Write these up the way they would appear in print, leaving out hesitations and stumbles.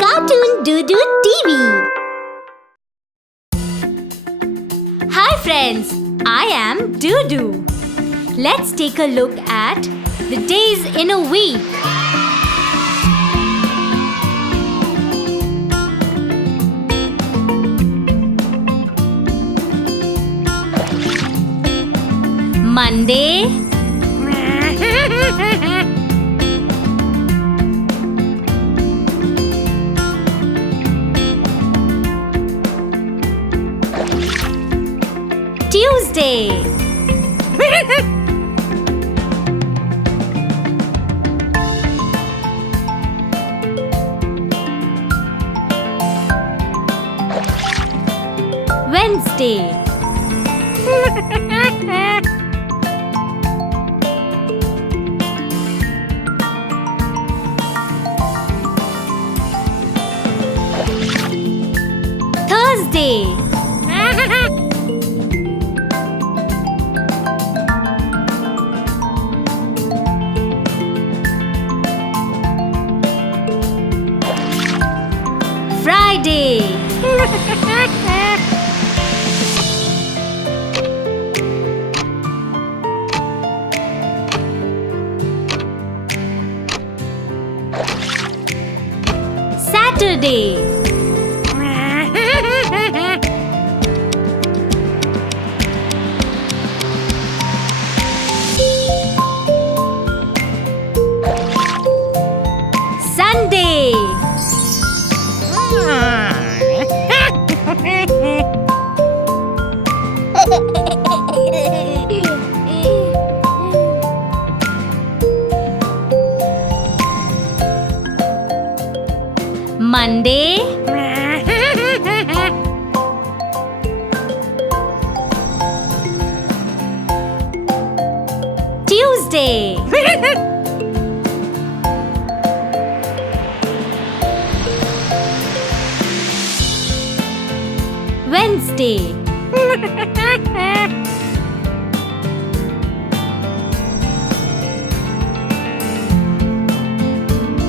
Cartoon Doo-Doo TV. Hi friends, I am Doo-Doo. Let's take a look at the days in a week. Monday, Tuesday, Wednesday, Thursday, Friday, Saturday, Sunday, Monday, Tuesday, Wednesday,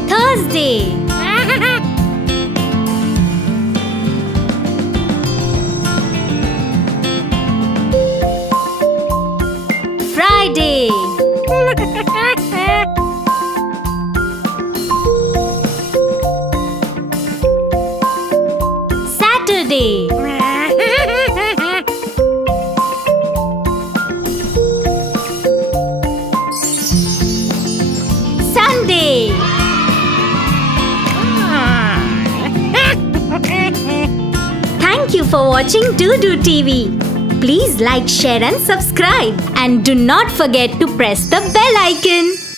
Thursday, Friday, Saturday, Sunday. Thank you for watching Doo-Doo TV. Please like, share and subscribe. And do not forget to press the bell icon.